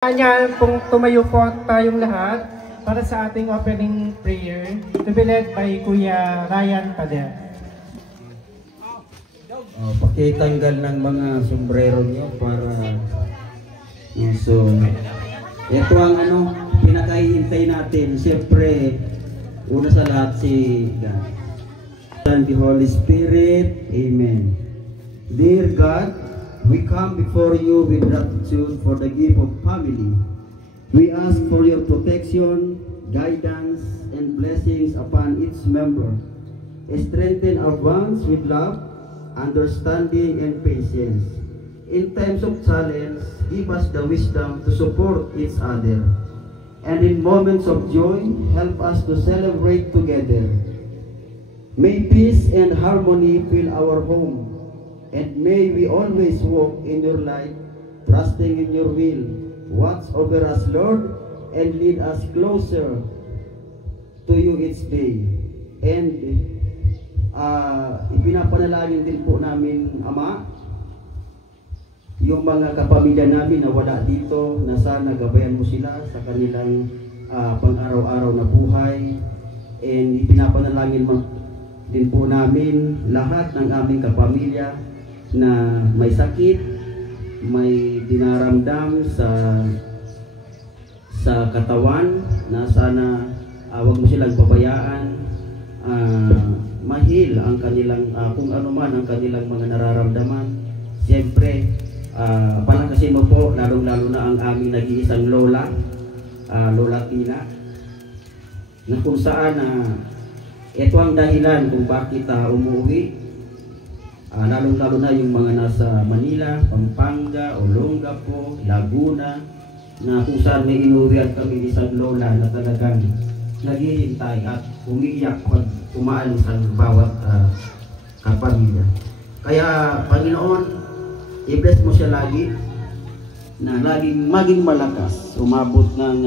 Kanya pong tumayo po tayong lahat para sa ating opening prayer to be led by Kuya Ryan Pader. Pakitanggal ng mga sombrero nyo para so ito ang pinakahihintay natin. Siyempre, una sa lahat si God and the Holy Spirit. Amen. Dear God, we come before you with gratitude for the gift of family. We ask for your protection, guidance, and blessings upon each member. Strengthen our bonds with love, understanding, and patience. In times of challenge, give us the wisdom to support each other. And in moments of joy, help us to celebrate together. May peace and harmony fill our home. And may we always walk in your light, trusting in your will. Watch over us, Lord, and lead us closer to you each day. And ipinapanalangin din po namin, Ama, yung mga kapamilya namin na wala dito, na sana gabayan mo sila sa kanilang pang-araw-araw na buhay. And ipinapanalangin mo din po namin lahat ng aming kapamilya na may sakit, may dinaramdam sa katawan, na sana wag mo silang pabayaan, mahil ang kanilang kung ano man ang kanilang mga nararamdaman. Siyempre, palakasin mo po lalong-lalo na ang aming nag-iisang lola, Lola Tina, na kung saan ito ang dahilan kung bakit umuwi. Lalong-lalo na yung mga nasa Manila, Pampanga, Olongapo, Laguna, na kung saan may inuwian kami isang lola na talagang naghihintay at umiiyak pag umaalis ang bawat kapamilya. Kaya, Panginoon, i-bless mo siya lagi, na laging maging malakas, umabot ng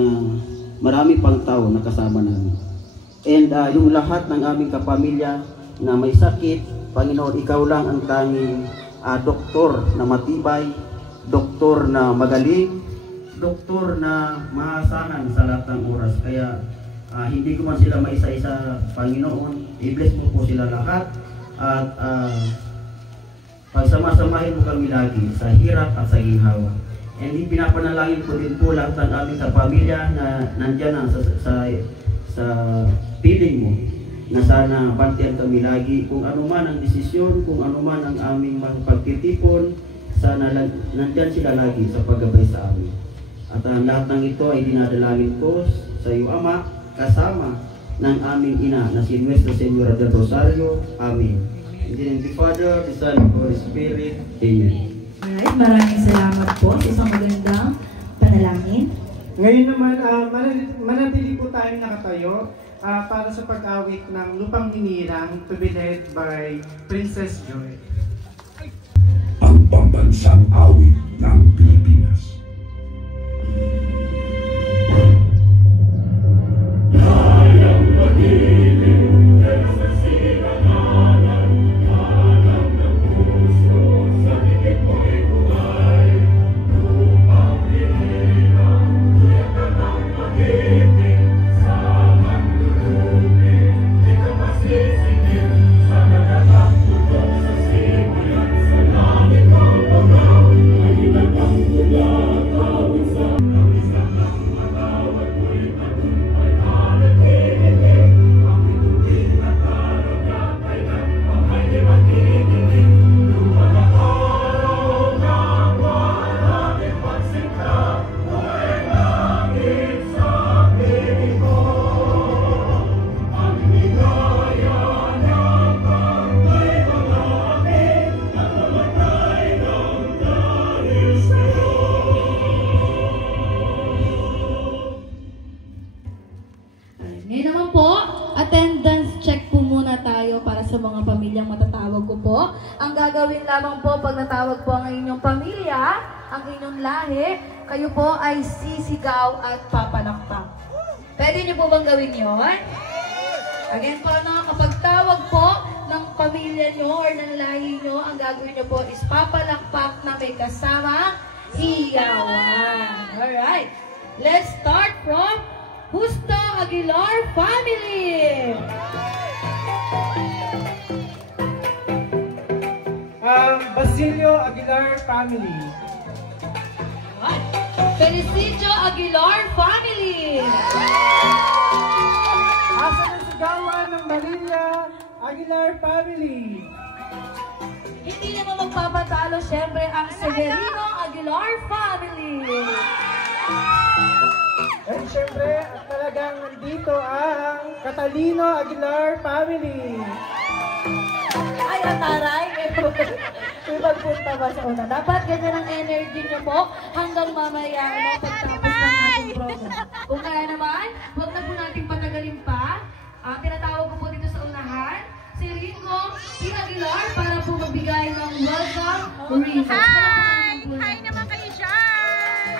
marami pang tao na kasama namin. And yung lahat ng aming kapamilya na may sakit, Panginoon, ikaw lang ang tanging doktor na matibay, doktor na magaling, doktor na maasahan sa lahat ng oras. Kaya hindi ko man sila maisa-isa, Panginoon, i-bless mo po sila lahat at pagsama-samahin mo kami lagi sa hirap at sa ginhawa. And pinapanalangin ko din po lahat ng aming kapamilya na nandyan na sa piling mo, na sana bantiyan kami lagi kung ano man ang desisyon, kung ano man ang aming pagtitipon, sana nandyan sila lagi sa paggabay sa amin. At ang lahat ng ito ay dinadalangin ko sa iyo, Ama, kasama ng aming ina na si Nuestra Señora del Rosario. Amen. In the name of the Father, the Son, and the Holy Spirit. Amen. Alright, maraming salamat po sa isang magandang panalangin. Ngayon naman, manatili po tayong nakatayo para sa pag-awit ng Lupang Hinirang to be led by Princess Joy. Ang pambansang awit ng Pilipinas. Hayang pag-ibig sa silanganan, hanap ng puso sa bibig mo'y buhay. Lupang hinirang, tuyak ka ng pag-ibig sa mandulupin, di ka masisingil sa nagatang tutok sa simulan sa langit ang pagaw, ay inatang mula tawid sa ang isang ng matawad mo'y matumpay nanagiginig, ang bituin na karagat ay nagpamay di magiging, lumang araw ng maraming pagsinta, buhay langit sa piling ko. Ang ligaya ng pagkay malapit at mamatay ng dahil sa'yo. Ngayon naman po, attendance check po muna tayo para sa mga pamilyang matatawag ko po. Ang gagawin lamang po pag natawag po ang inyong pamilya, ang inyong lahi, kayo po ay sisigaw at papalakpak. Pwede niyo po bang gawin yun? Again po, kapag tawag po ng pamilya nyo or ng lahi nyo, ang gagawin nyo po is papalakpak na may kasama Hiyawan. Alright. Let's start from Justo Aguilar family. Basilio Aguilar family. Felicicio Aguilar family. Asa ng sigawan ng Marilla Aguilar family. Hindi naman magpapatalo, syempre, ang Severino Aguilar family. At syempre, at talagang nandito ang Catalino Aguilar family. Ay, ataray. May magpunta ba sa una? Dapat ganyan ang energy niyo po hanggang mamaya pagtapos ng ating program. Kung kaya naman, huwag na po natin patagalin pa. Tinatawag ko po dito sa unahan si Ringo P. Aguilar para po magbigay ng welcome greetings. Hi naman kayo dyan!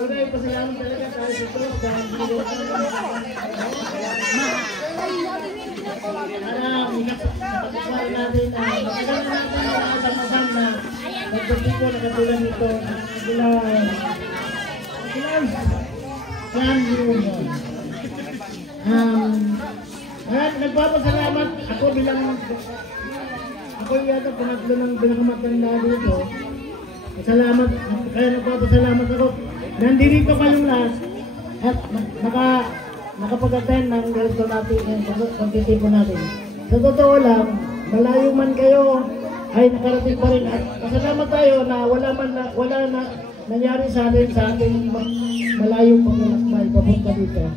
Maraming pasalamat talaga tayo sa ito dahil binigyan ko naman nakapagpapay natin na matagal na natin ang asam-asam na nagpapiko na katulad nito ang Aguilar Clan Union. Nagpapasalamat ako bilang ako yata pangatlo ng pinakamatanda dito. Salamat, kaya nagpapasalamat ako. Nandito kayong lahat at nakapag-attend ng ganito natin yung pagtitipon natin. Sa totoo lang, malayo man kayo ay nakarating pa rin at pasalamat tayo na wala na nangyari sa ating malayong paglalakbay papunta dito.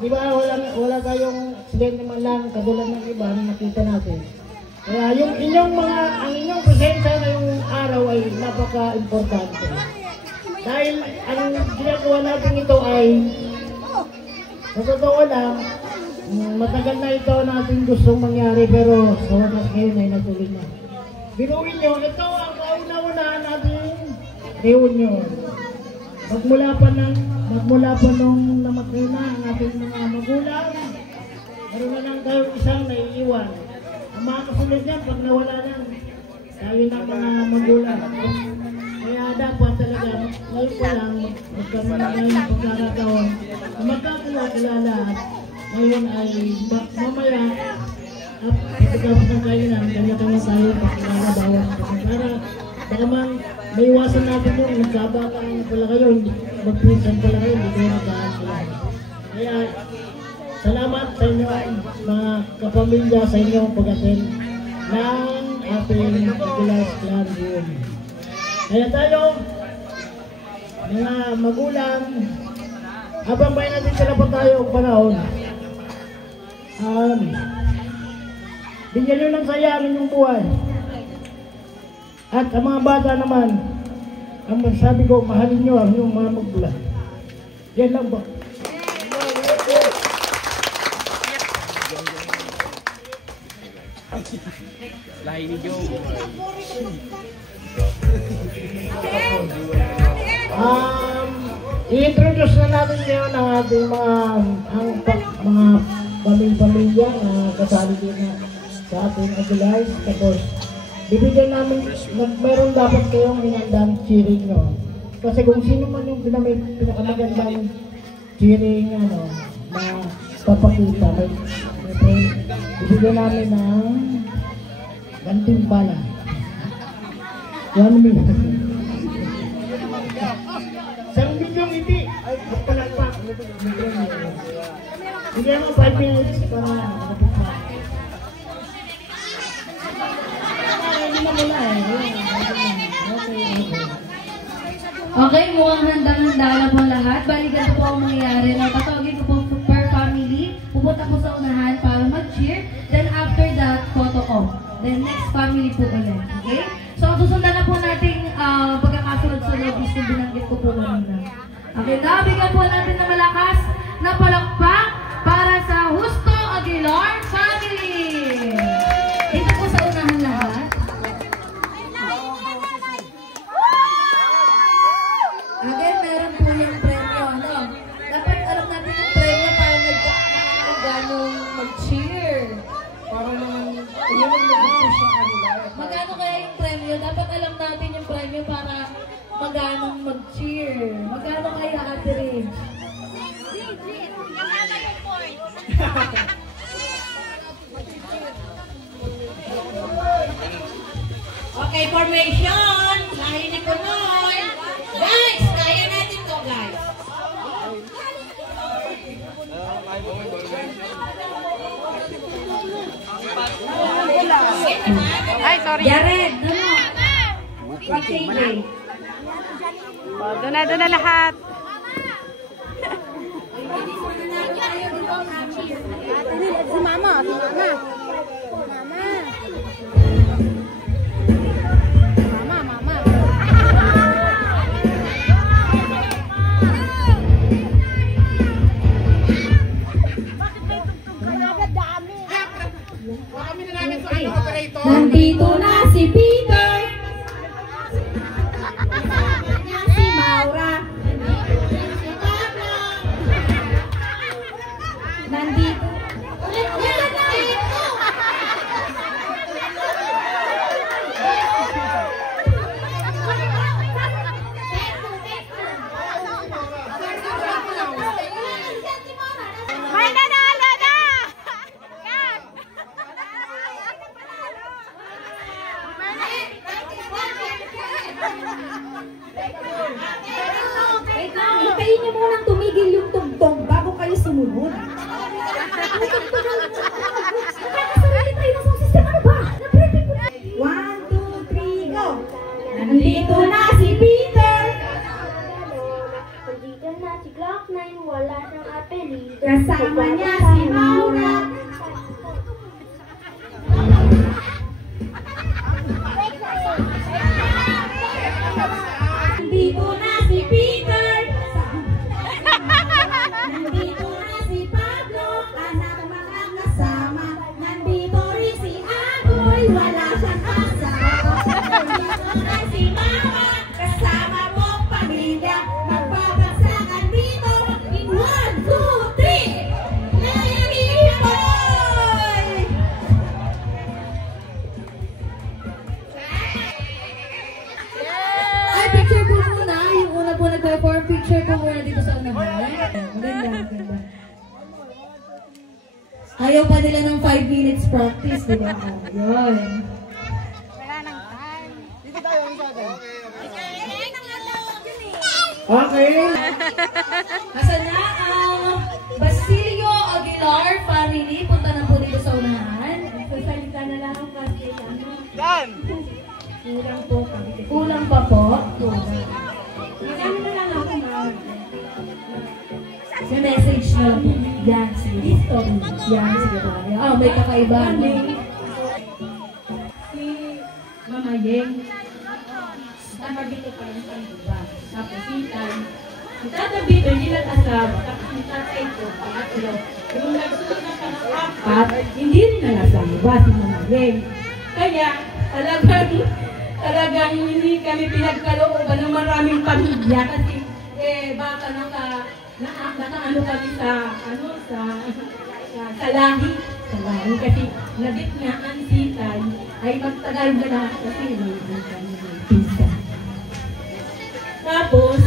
Diba wala tayong aksidente man lang katulad ng iba na nakita natin. Kaya ang inyong presensya ngayong araw ay napaka-importante. Dahil ang ginagawa natin ito ay, sa totoo lang, matagal na ito natin gustong mangyari pero sa wakas ngayon ay natuloy na. Biruin nyo, ito ang kauna-unahan natin reunion. Magmula pa nung namatay na ang ating mga magulang, meron na lang tayo isang naiiwan. Ang mga kasunod niyan, pag nawala na, tayo na mga magulang. Kaya dapat talaga, ngayon pa lang, magkaroon na tayo ng pagkakataon na magkakilala at ngayon ay mamaya at pagkatapos ng kainan, kanya-kanya tayo pagkilala bawat pagkakara. Baka man, maiwasan natin yung nagkabataan pala kayo, magpinsan pala kayo, hindi kayo nagkakilala. Kaya, salamat sa inyo mga kapamilya sa inyong pag-attend ng ating Aguilar Clan Union. Kaya tayo, mga magulang, habang bayan natin sila pa tayo ang panahon, bigyan nyo ng saya ang inyong buhay. At ang mga bata naman, ang sabi ko, mahalin nyo ang inyong mga magulang. Yan lang ba? Lahi ni Joe. I-introduce na natin ngayon ang ating mga pamilya na kasali din sa ating Aguilar. Tapos, bibigyan namin, meron dapat kayong hinandang cheering nyo. Kasi kung sino man yung pinakamagandang cheering na papakita, bibigyan namin ng gantimpala. 1 minute. Isang milyong hindi. Ay, palagpak. Bigyan mo 5 minutes para nakapit pa. Hindi na mula Okay, mukhang handang-handa na po lahat. Bali, ganito po ang mangyayari. Tatawagin ko po per family. Pupunta po sa unahan para mag-cheer. Then after that, photo off. Then next family po ulit. Okay? So, susundan na po nating pagkakasunod-sunod is yung binanggit ko po kanina. Okay, nabigyan po natin na malakas na palakpak para sa Justo Aguilar family. Dito po sa unahan lahat. Again, meron po yung premyo. Dapat alam natin yung premyo para nag-guide Magkano kaya yung premyo? Dapat alam natin yung premyo para maganong mag-cheer. Magkano kaya, Ate Ridge? Okay, formation. Nahinig ko nun. Guys, kaya natin to, guys. Ay, sorry. Jared, ano? What's your name? Doon na lahat. Si Mama. Nandito na si Peter. Si Maura. Nandito. May nanalo na! Yan! Wait lang, hintayin niyo munang tumigil yung tugtog bago kayo sumunod. Nakakasarili tayo ng sound system. Ano ba? Naprepare ko na. 1, 2, 3, go! Nandito na si Peter. Nandito na si Glock 9, wala siyang apelido. Kasama niya si Maura. Nandito na si Peter. Nandito na si Pablo, anak mga kasama. Nandito rin si Agoy, wala siyang asawa. Nandito na si Mama, kasama mo pamilya. Magbabagsakan dito in 1, 2, 3. Naiiboy! Ay, picture po muna. Yung una po nag-perform, picture po muna dito sa unahan. Maganda. Ayaw pa nila ng 5 minutes practice, diba? Yun. Okay. Nasaan na ang Basilio Aguilar family? Punta na po dito sa unahan. Sasalita na lang kasi ano. Kulang po kami. Kulang pa po. Magano na lang ako May message na lang po. Yan, sige. History. Yan, sige po. Oh, may kakaibahan. Si Mama Yeng. Tatabi ko pa yung pang-iba. Tapos si Tay. Si tatabi ko, hindi nag-asab. Tapos si tatay ko, pangatlo. Yung nagsunod na pang-apat, hindi rin nalasawa si Mama Yeng. Kaya, talagang hindi kami pinagkalooban ng maraming pamilya kasi baka nakaano kami sa lahi kasi nabitnaan si Tay ay magtagal na lahat kasi may pisa. Tapos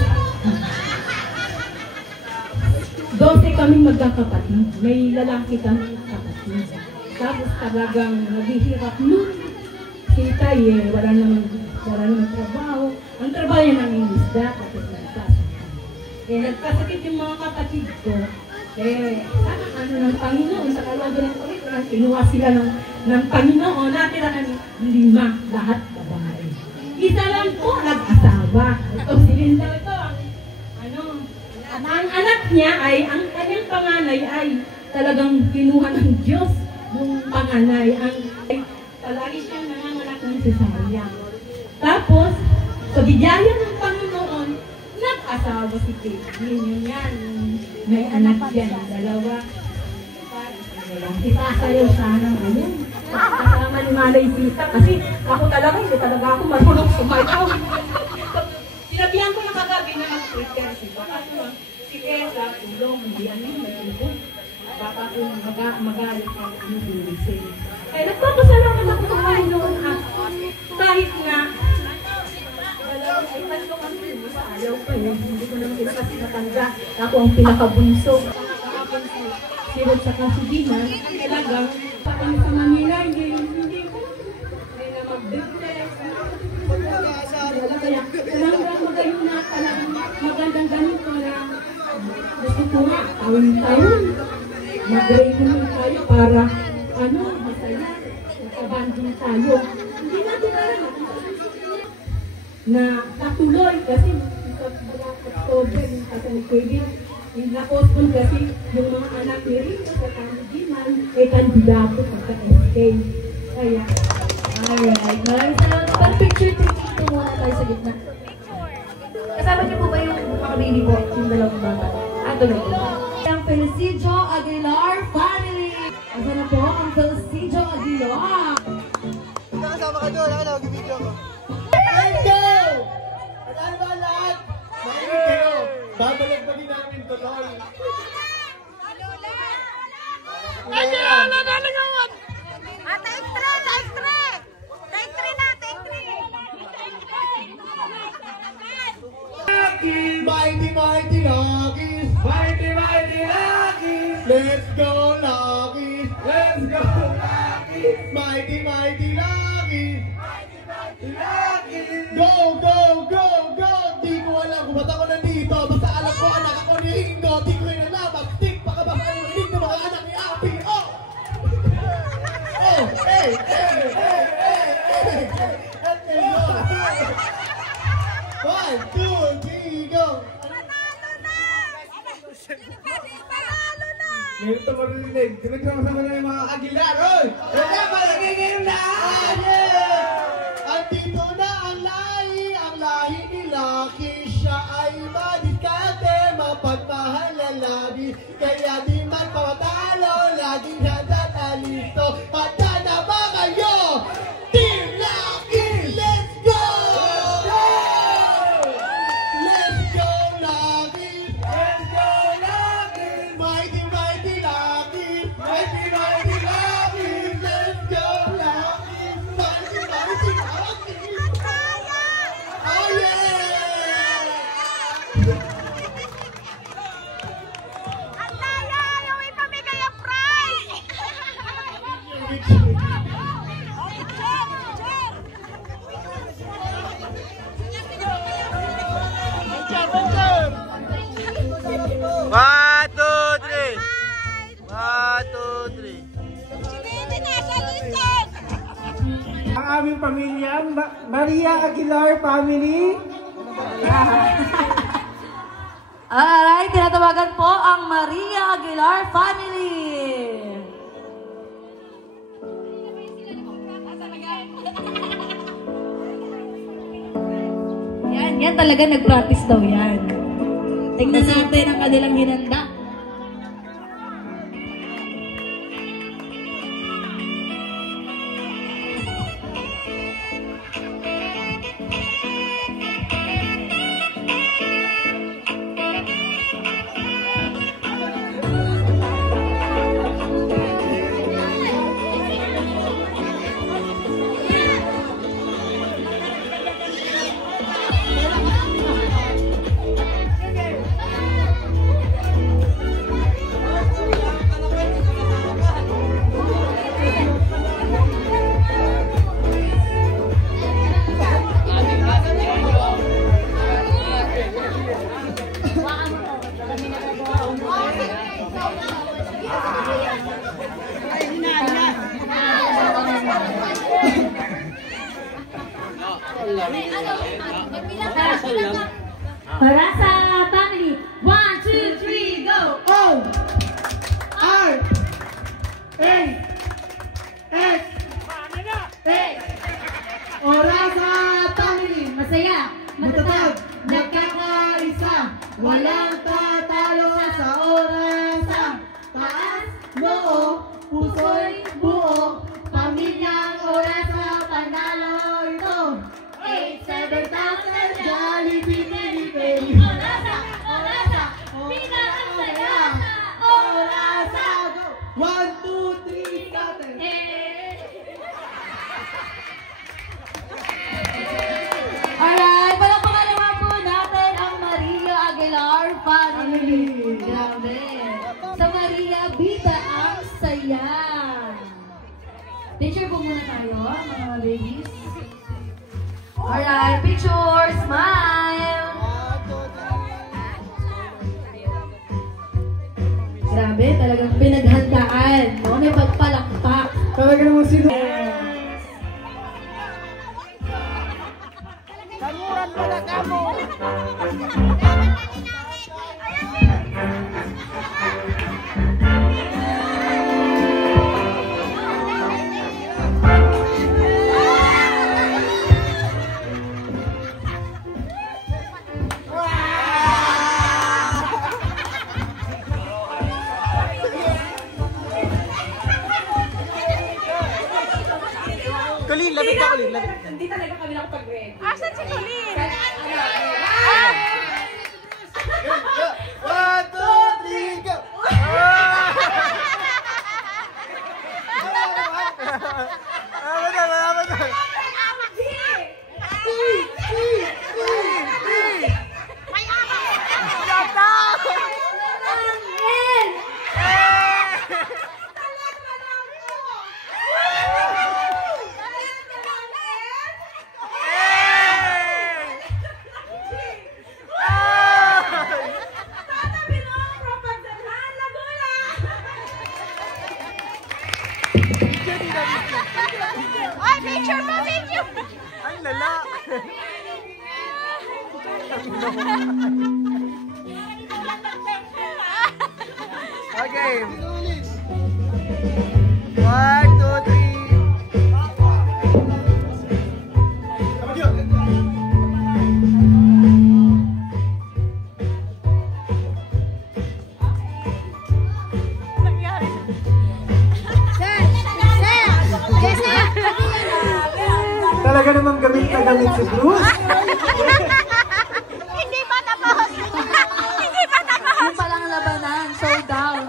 12 kami magkakapatid, may lalaki kami kapatid. Tapos talagang naghihirap nun. Si Tay wala namang trabaho. Ang trabaho niya ng isda, tapos nagkasakit yung mga kapatid ko. Ano ng Panginoon, sa kalooban ng Panginoon, kinuha sila ng Panginoon, natira kami 5, lahat babae. Isa lang po nag-asawa. Ito, si Linda, ito. Ang anak niya ay, ang kanyang panganay ay talagang kinuha ng Diyos yung panganay. Palagi siyang nanganganak ng cesarean. Tapos, sa biyaya ng Panginoon, nag-asawa si Caitlyn. Yun yan. May anak yan, 2. Si Pasayaw sana ngayon. Kasama ni Malay Tita. Kasi ako talaga, hindi talaga ako marunong sumayaw. Sinabihan ko na kagabi na mag-prepare siya. Kasi si Kesa, tulong, hindi ano yung nag-ibon. Baka kung magalit pa ano bulisin. Nagpapasalamat talaga. Ako ang pinakabunso. Si Rod sa Kasudiman, talagang sa Manila, hindi na mag-business. Kaya talagang magayon na talagang magandang ganito na gusto ko nga, taon-taon, mag-reunion tayo para masaya, magkabanding tayo. Hindi natin alam na patuloy kasi sa October, yung Catholic Wedding, yung na-postpone kasi yung mga anak ni Rito sa Kasudiman ay kandidato sa SK. Kaya, Alright, maraming salamat. Pero picture taking po muna tayo sa gitna. Kasama niyo po ba yung mga baby po, yung dalawang bata? Tuloy po. Ang Felicijo Aguilar family! Asa na po ang Felicijo Aguilar? Kasama ka doon, mag-video ko. Let's go! Ano ba lahat? Makinig kayo. Babalik pa din namin tuloy. Ay, Lola! Nalingawag! Take 3! Take 3! Take 3 na! Take 3! Mighty, mighty Lockies! Mighty, mighty Lockies! Let's go Lockies! Let's go Lockies! Mighty, mighty Lockies! Mighty, mighty Lockies! Go, go, go, go! Di ko alam kung ba't ako nandito. Basta alam ko anak ako ni Ringo. Di ko rin alam. Stick pa ka ba sa rinig ng mga anak ni Api? Oh! Oh! Hey! Hey! Hey! Hey! Hey! One, two, three, go! Panalo na! Panalo na! Ngayon ito marinig. Pinagsama-sama na yung mga Aguilar. Oy! Kaya malagiging na! Andito na ang lahi ni Lucky. Siya ay madiskarte, mapagmahal na labi. Kaya di man pawatalo, laging handa at alisto. Handa na ba kayo? Team Lucky! Let's go! Let's go Lucky! Let's go Lucky! Mighty, mighty Lucky! Mighty, mighty Lucky! Let's go Lucky! Mighty, mighty Lucky! Oh yeah! Ang daya! Yung ipamigay ang prize! One, two, three. One, two, three. Sinili na sa Luzon! Ang aming pamilya, Maria Aguilar family. Alright, tinatawagan po ang Maria Aguilar family. Yan talaga nag-practice daw yan. Tingnan natin ang kanilang hinanda. Para sa family. 1, 2, 3, go! O R A S Orasa family. Masaya, Matatag, nagkakaisa, walang tatalo sa orasa. Taas, noo, puso'y buo, pamilyang orasa, panalo ito. 8-7,000 Jollibee, Pili-Pili. Orasa, orasa, pinakamasaya. Orasa, go! 1, 2, 3, scatter. Alright, palakpakan naman po natin ang Maria Aguilar Picture po muna tayo, mga ladies. Alright, picture, smile! Grabe, talagang pinaghandaan. No? May pagpalakpak. Talaga naman sino. Kamuran mo na kamo. Kulin, labit ka, Kulin, labit. Hindi talaga kami nakapag-ready. Asan si Colleen? 1, 2, 3, go! May amak! Ay, picture mo, picture! Ang lala! Okay. 1, 2, 3. Talaga namang gamit na gamit si Bruce. Hindi pa tapos! Hindi pa tapos! Yung palang labanan, showdown.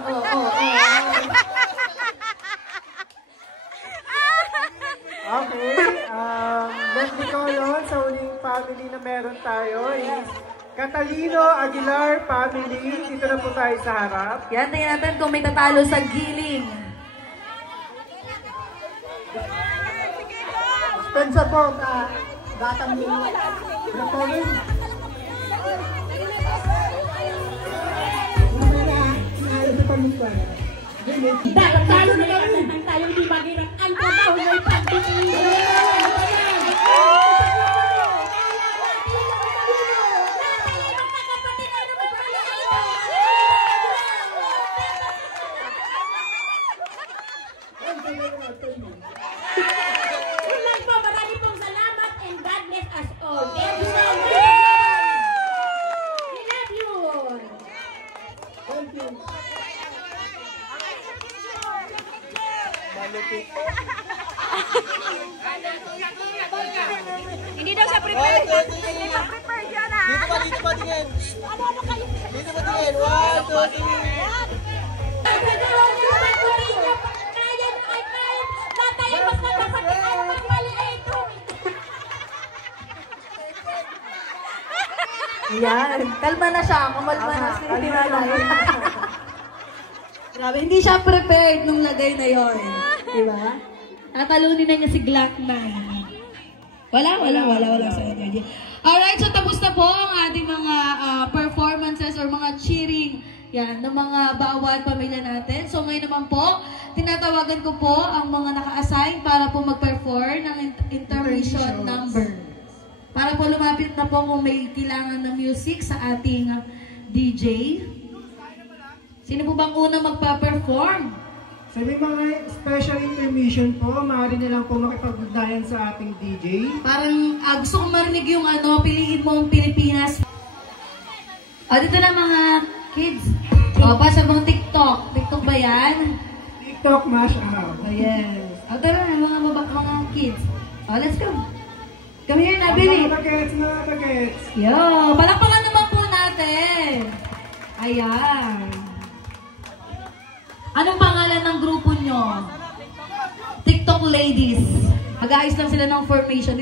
Okay, let's be yun sa uling family na meron tayo is Catalino Aguilar family. Dito na po tayo sa harap. Yan, tingnan natin kung may tatalo sa giling. Spencer po, batang Rapolin. Talo na lang ng tayo, hindi magirap. Ang trabaho mo'y pagtitigil. Ulan po, marami pong salamat and God bless us all. Thank you so much. We love you. Thank you. Hindi daw siya prepared. Hindi pa prepared yan ah. Dito pa tingin. Ano kayo? Dito pa tingin. 1, 2, 3. Yan, kalma na siya. Kumalma na siya. Grabe, hindi siya prepared nung lagay na yon. Diba? Tatalunin na niya si Glock 9. Wala sa energy. Alright, so tapos na po ang ating mga performances or mga cheering yan, ng mga bawat pamilya natin. So ngayon naman po, tinatawagan ko po ang mga naka-assign para po mag-perform ng intermission number. Para po lumapit na po kung may kailangan ng music sa ating DJ. Sino po bang unang magpa-perform? Sa may mga special intermission po, maaari na lang po makipag-ugnayan sa ating DJ. Parang gusto kong marinig yung piliin mo ang Pilipinas. Dito na mga kids. Pa sa mga TikTok. TikTok ba yan? TikTok mashup. Yes. Tara na mga kids. Let's go. Come here na, Billy. Mga bagets. Yo, palakpakan naman po natin. Ayan. Anong pangalan ng grupo nyo? TikTok Ladies. Mag-aayos lang sila ng formation.